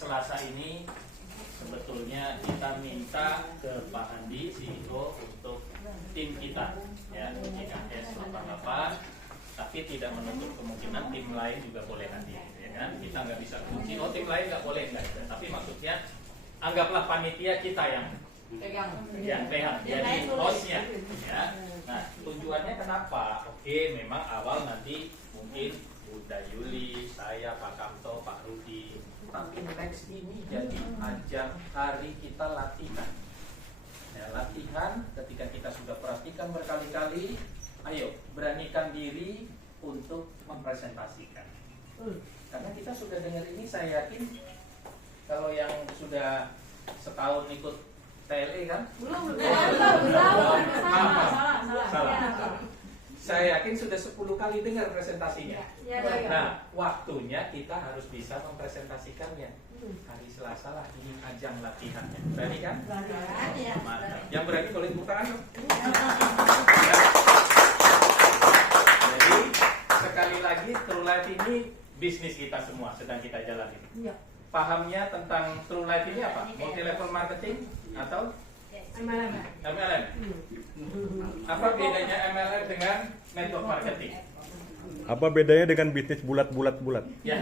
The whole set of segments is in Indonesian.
Selasa ini sebetulnya kita minta ke Pak Andi, CEO, untuk tim kita, ya, IKS 88, tapi tidak menutup kemungkinan tim lain juga boleh nanti, ya kan? Kita nggak bisa kunci, oh tim lain nggak boleh, enggak. Tapi maksudnya anggaplah panitia kita yang pegang, jadi hostnya, ya. Nah, tujuannya kenapa? Oke, memang awal nanti mungkin Bunda Yuli, saya, Pak Kamto, Pak Rudi. Tapi next ini jadi ajang hari kita latihan. Ya, latihan ketika kita sudah praktikan berkali-kali, ayo beranikan diri untuk mempresentasikan. Karena kita sudah dengar ini, saya yakin kalau yang sudah setahun ikut TLE kan? Belum. Salah. Saya yakin sudah 10 kali dengar presentasinya. Nah, waktunya kita harus bisa mempresentasikannya. Hari Selasa lah, ini ajang latihannya. Berani kan? Berani. Mantap. Yang berani boleh tepuk tangan. Jadi, sekali lagi True Life ini bisnis kita semua sedang kita jalani. Pahamnya tentang True Life ini apa? Multi level marketing atau MLM. Apa bedanya MLM dengan network marketing? Apa bedanya dengan bisnis bulat-bulat? Ya.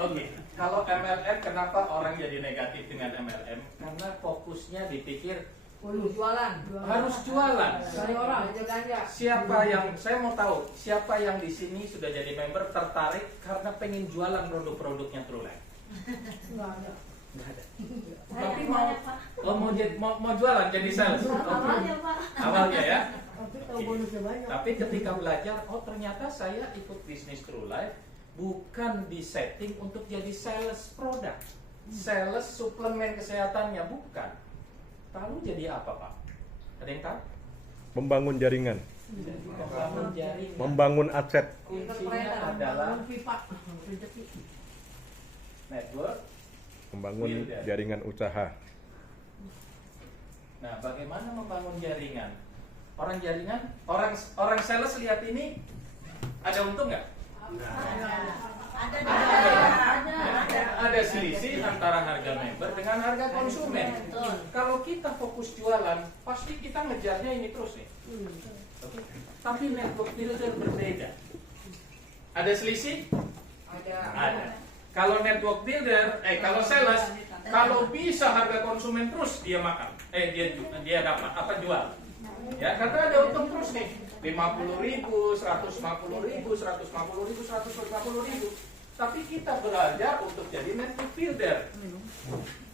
Oke. Kalau MLM, kenapa orang jadi negatif dengan MLM? Karena fokusnya dipikir harus jualan. Siapa yang saya mau tahu? Siapa yang di sini sudah jadi member tertarik karena pengen jualan produk-produknya True Life? Nggak ada. Tapi mau jualan jadi sales. Awalnya ya. Tapi ketika belajar, oh ternyata saya ikut bisnis True Life bukan di setting untuk jadi sales produk, sales suplemen kesehatannya, bukan. Lalu jadi apa, Pak? Ada yang tahu? Membangun jaringan, Membangun jaringan. membangun aset. Kuncinya adalah network. Membangun jaringan usaha. Nah, bagaimana membangun jaringan? Orang sales lihat ini ada untung nggak? Ada selisih antara harga member dengan harga konsumen. Kalau kita fokus jualan, pasti kita ngejarnya ini terus nih. Tapi network builder berbeda. Ada selisih? Ada. Kalau network builder, kalau sales, kalau bisa harga konsumen terus dia makan, dia dapat apa jual, ya karena ada untung terus nih, 50.000, 150.000, 150.000, 150.000. Tapi kita belajar untuk jadi network builder.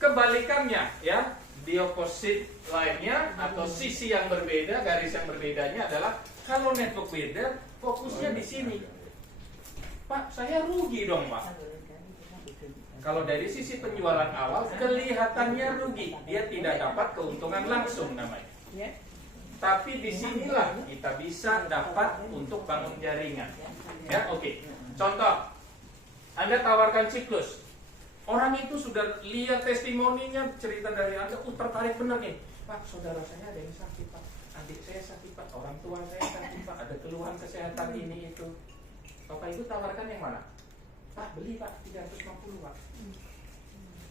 Kebalikannya, ya di opposite lainnya atau sisi yang berbeda, garis yang berbedanya adalah kalau network builder fokusnya di sini. Pak, saya rugi dong, Pak. Kalau dari sisi penjualan awal kelihatannya rugi, dia tidak dapat keuntungan langsung namanya. Tapi disinilah kita bisa dapat untuk bangun jaringan. Ya, oke. Contoh, Anda tawarkan siklus. Orang itu sudah lihat testimoninya, cerita dari Anda, tertarik benar nih. Pak, saudara saya ada yang sakit, Pak. Adik saya sakit, Pak. Orang tua saya sakit, Pak. Ada keluhan kesehatan ini itu. Bapak Ibu tawarkan yang mana? Pak, beli Pak, 350 Pak.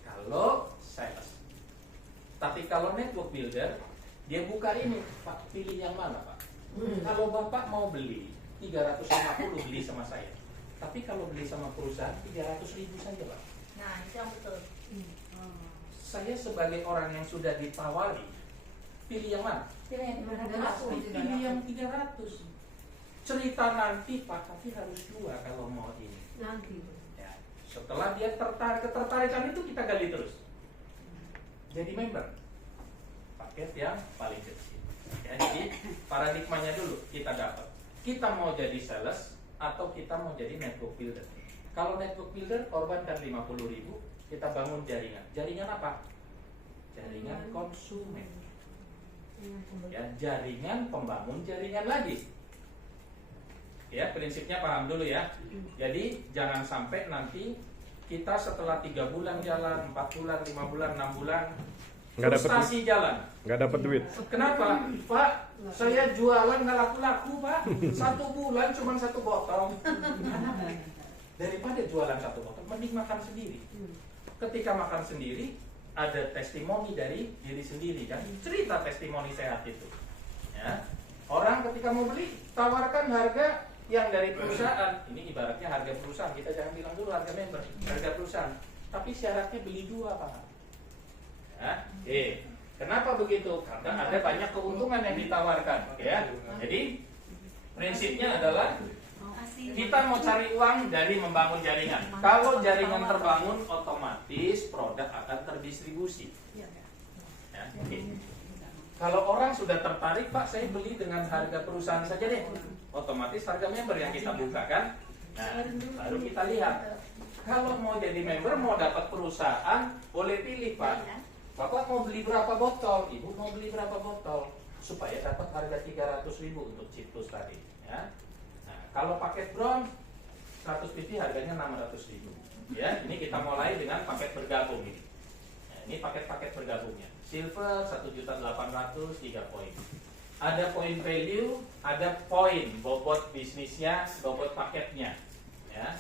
Kalau sales. Tapi kalau network builder, dia buka ini, Pak, pilih yang mana Pak? Kalau Bapak mau beli 350 beli sama saya. Tapi kalau beli sama perusahaan 300.000 saja Pak. Nah, itu yang betul. Saya sebagai orang yang sudah ditawari, pilih yang mana? Pilih yang 300. Cerita nanti Pak, tapi harus dua kalau mau ini. Ya, setelah dia ketertarikan itu kita gali terus. Jadi member. Paket yang paling kecil. Ya, jadi paradigmanya dulu kita dapat. Kita mau jadi sales atau kita mau jadi network builder. Kalau network builder korbankan 50.000, kita bangun jaringan. Jaringan apa? Jaringan konsumen. Ya, jaringan pembangun jaringan lagi. Ya, prinsipnya paham dulu ya. Jadi jangan sampai nanti kita setelah 3 bulan jalan, 4 bulan, 5 bulan, 6 bulan frustasi jalan. Nggak dapat duit. Kenapa? Pak, saya jualan nggak laku-laku Pak. 1 bulan cuma 1 botol. Daripada jualan satu botol, mending makan sendiri. Ketika makan sendiri, ada testimoni dari diri sendiri kan, cerita testimoni sehat itu. Ya. Orang ketika mau beli, tawarkan harga yang dari perusahaan. Ini ibaratnya harga perusahaan. Kita jangan bilang dulu harga member, harga perusahaan. Tapi syaratnya beli dua, Pak. Ya. Kenapa begitu? Karena ada banyak keuntungan yang ditawarkan. Ya. Jadi prinsipnya adalah kita mau cari uang dari membangun jaringan. Kalau jaringan terbangun, otomatis produk akan terdistribusi. Ya, Kalau orang sudah tertarik, Pak, saya beli dengan harga perusahaan saja deh. Otomatis harga member yang kita bukakan. Nah, baru kita lihat. Kalau mau jadi member, mau dapat perusahaan, boleh pilih, Pak. Bapak mau beli berapa botol? Ibu mau beli berapa botol? Supaya dapat harga 300.000 untuk Citrus tadi. Ya. Kalau paket bronze 100 pipi harganya 600.000. Ya, ini kita mulai dengan paket bergabung ini. Nah, ini paket-paket bergabungnya. Silver 1.800.000 3 poin. Ada poin value, ada poin bobot bisnisnya, bobot paketnya. Ya.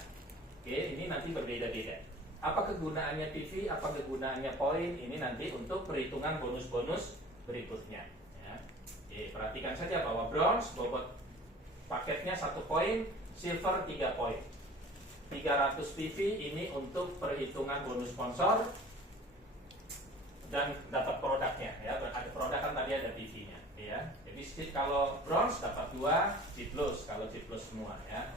Oke, ini nanti berbeda-beda. Apa kegunaannya PV, apa kegunaannya poin, ini nanti untuk perhitungan bonus-bonus berikutnya. Ya. Oke, perhatikan saja bahwa bronze bobot paketnya 1 poin, silver 3 poin. 300 PV ini untuk perhitungan bonus sponsor dan dapat produknya. Ya, ada produk kan tadi ada PV-nya. Ya, jadi kalau bronze dapat 2, C+, kalau C+ semua ya,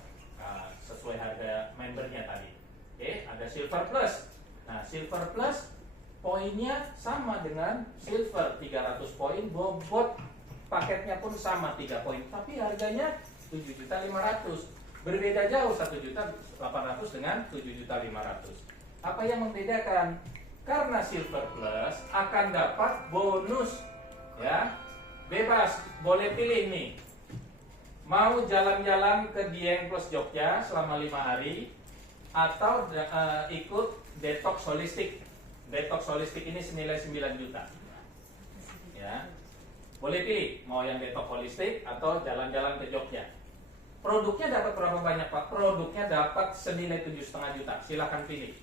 sesuai harga membernya tadi. Oke, ada silver plus. Nah, silver plus poinnya sama dengan silver 300 poin, bobot paketnya pun sama 3 poin, tapi harganya 7.500.000. Berbeda jauh 1.800.000 dengan 7.500.000. Apa yang membedakan? Karena silver plus akan dapat bonus, ya. Bebas, boleh pilih nih. Mau jalan-jalan ke Dieng Plus Jogja selama 5 hari atau ikut detox holistik. Detox holistik ini senilai 9 juta. Ya. Boleh pilih mau yang detox holistik atau jalan-jalan ke Jogja. Produknya dapat berapa banyak, Pak? Produknya dapat senilai 7,5 juta. Silakan pilih.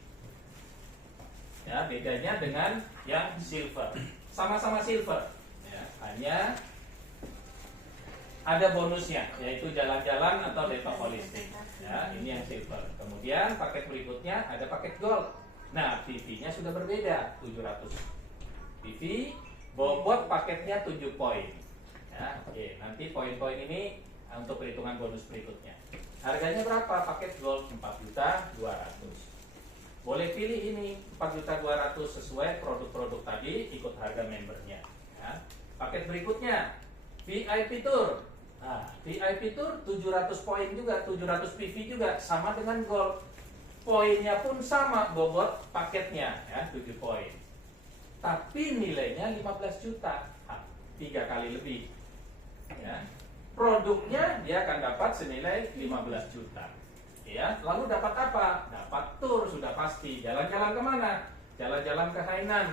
Ya, bedanya dengan yang silver. Sama-sama silver. Ya, hanya ada bonusnya, yaitu jalan-jalan atau detox holistik. Ya, ini yang silver. Kemudian paket berikutnya ada paket gold. Nah, PV-nya sudah berbeda, 700 PV. Bobot paketnya 7 poin. Ya, oke. Nanti poin-poin ini untuk perhitungan bonus berikutnya. Harganya berapa? Paket gold 4.200.000. Boleh pilih ini 4.200.000 sesuai produk-produk tadi, ikut harga membernya. Ya. Paket berikutnya VIP Tour. Nah, VIP Tour 700 poin juga, 700 PV juga, sama dengan gold. Poinnya pun sama, bobot paketnya ya, 7 poin. Tapi nilainya 15 juta, 3 kali lebih. Ya. Produknya dia akan dapat senilai 15 juta. Ya, lalu dapat apa? Dapat tour sudah pasti. Jalan-jalan kemana? Jalan-jalan ke Hainan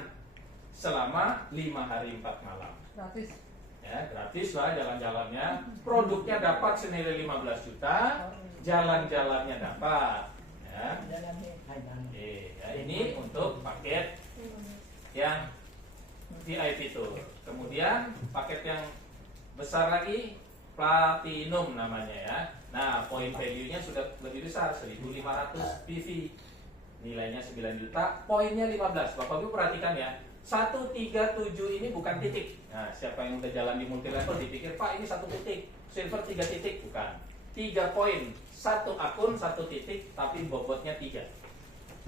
selama 5 hari 4 malam. Gratis. Ya, gratis lah jalan-jalannya. Produknya dapat senilai 15 juta. Jalan-jalannya dapat. Ya. Ya, ini untuk paket yang VIP tour. Kemudian paket yang besar lagi, Platinum namanya ya. Nah, poin value-nya sudah lebih besar, 1.500 PV. Nilainya 9 juta, poinnya 15. Bapak Ibu perhatikan ya. 137 ini bukan titik. Nah, siapa yang udah jalan di multi level dipikir, Pak ini 1 titik, silver 3 titik, bukan. 3 poin, 1 akun 1 titik, tapi bobotnya 3.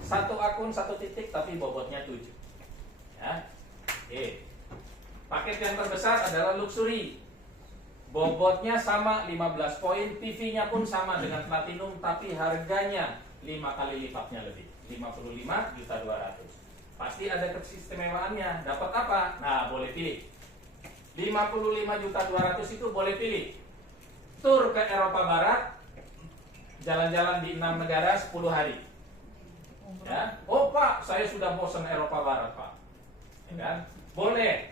1 akun 1 titik, tapi bobotnya 7. Ya. Oke. Paket yang terbesar adalah luxury. Bobotnya sama 15 poin, PV-nya pun sama dengan platinum, tapi harganya 5 kali lipatnya lebih, 55.200.000. Pasti ada keistimewaannya. Dapat apa? Nah, boleh pilih. 55.200.000 itu boleh pilih. Tur ke Eropa Barat, jalan-jalan di 6 negara 10 hari. Ya. Oh Pak, saya sudah bosan Eropa Barat Pak. Ya kan? Boleh.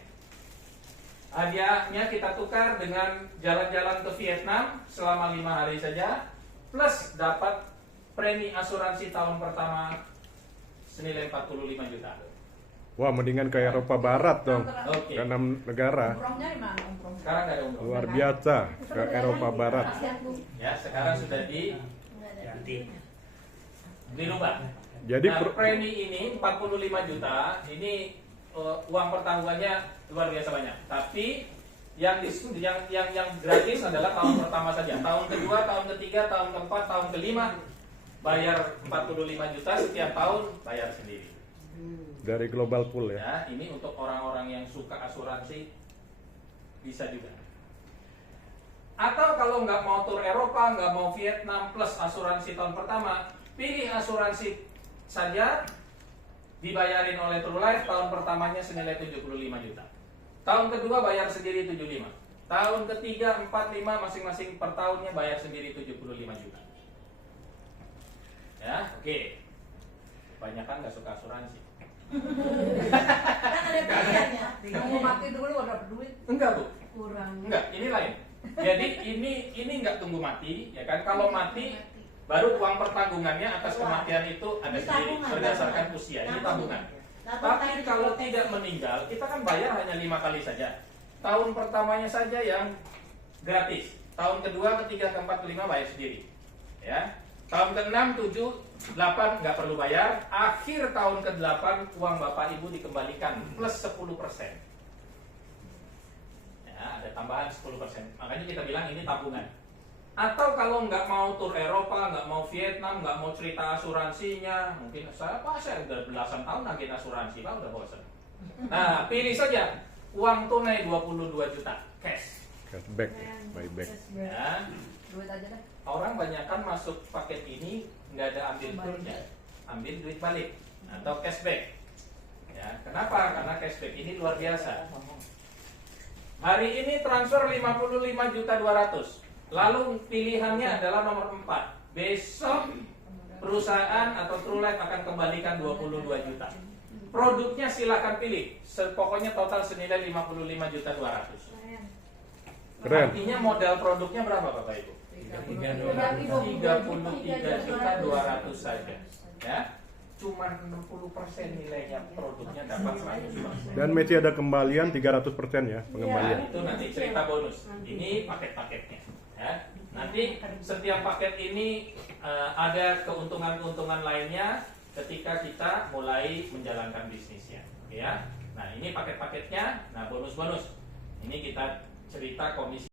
Hadiahnya kita tukar dengan jalan-jalan ke Vietnam selama 5 hari saja, plus dapat premi asuransi tahun pertama senilai 45 juta. Wah, mendingan ke Eropa Barat dong. Oke. Ke 6 negara. Umrohnya di mana umroh? Sekarang nggak ada umroh. Luar biasa ke Eropa Barat. Ya, sekarang sudah dirubah. Jadi Nah, premi ini 45 juta, ini uang pertanggungannya luar biasa banyak. Tapi yang gratis adalah tahun pertama saja. Tahun kedua, tahun ketiga, tahun keempat, tahun kelima bayar 45 juta, setiap tahun bayar sendiri. dari Global Pool ya. Ya, ini untuk orang-orang yang suka asuransi bisa juga. Atau kalau nggak mau tur Eropa, nggak mau Vietnam plus asuransi tahun pertama, pilih asuransi saja, dibayarin oleh Trulife, tahun pertamanya senilai 75 juta. Tahun kedua bayar sendiri 75. Tahun ketiga, 4, 5 masing-masing per tahunnya bayar sendiri 75 juta. Ya, oke. Kebanyakan nggak suka asuransi. Kan ada pilihannya. Yang mau mati dulu baru dapat duit. Enggak, Bu. Kurang. Enggak, ini lain. Jadi ini nggak tunggu mati, ya kan? Kalau mati baru uang pertanggungannya atas kematian itu ada sendiri berdasarkan usia. Ini tabungan. Tapi kalau tidak meninggal, kita kan bayar hanya 5 kali saja. Tahun pertamanya saja yang gratis. Tahun kedua, ketiga, keempat, kelima bayar sendiri. Ya. Tahun ke-6, 7, 8 nggak perlu bayar. Akhir tahun ke-8 uang Bapak Ibu dikembalikan plus 10%. Ya, ada tambahan 10%. Makanya kita bilang ini tabungan. Atau kalau nggak mau tur Eropa, nggak mau Vietnam, nggak mau cerita asuransinya, mungkin saya udah belasan tahun agen asuransi, Pak, udah bosan. Nah, pilih saja uang tunai 22 juta cash. Cashback, buyback. Ya. Duit aja deh. Orang banyakan masuk paket ini nggak ada ambil turnya, ambil duit balik atau cashback. Ya, kenapa? Karena cashback ini luar biasa. Hari ini transfer 55.200.000. Lalu pilihannya adalah nomor 4. Besok perusahaan atau Trulife akan kembalikan 22 juta. Produknya silakan pilih. Pokoknya total senilai 55.200.000. Keren. Artinya modal produknya berapa Bapak Ibu? 33.200.000 saja. Ya. Cuman 60% nilainya produknya dapat 100%. Dan masih ada kembalian 300% ya, pengembalian. Ya, itu nanti cerita bonus. Ini paket-paketnya. Ya. Nanti setiap paket ini ada keuntungan-keuntungan lainnya ketika kita mulai menjalankan bisnisnya. Ya. Nah, ini paket-paketnya. Nah, bonus-bonus. Ini kita cerita komisi.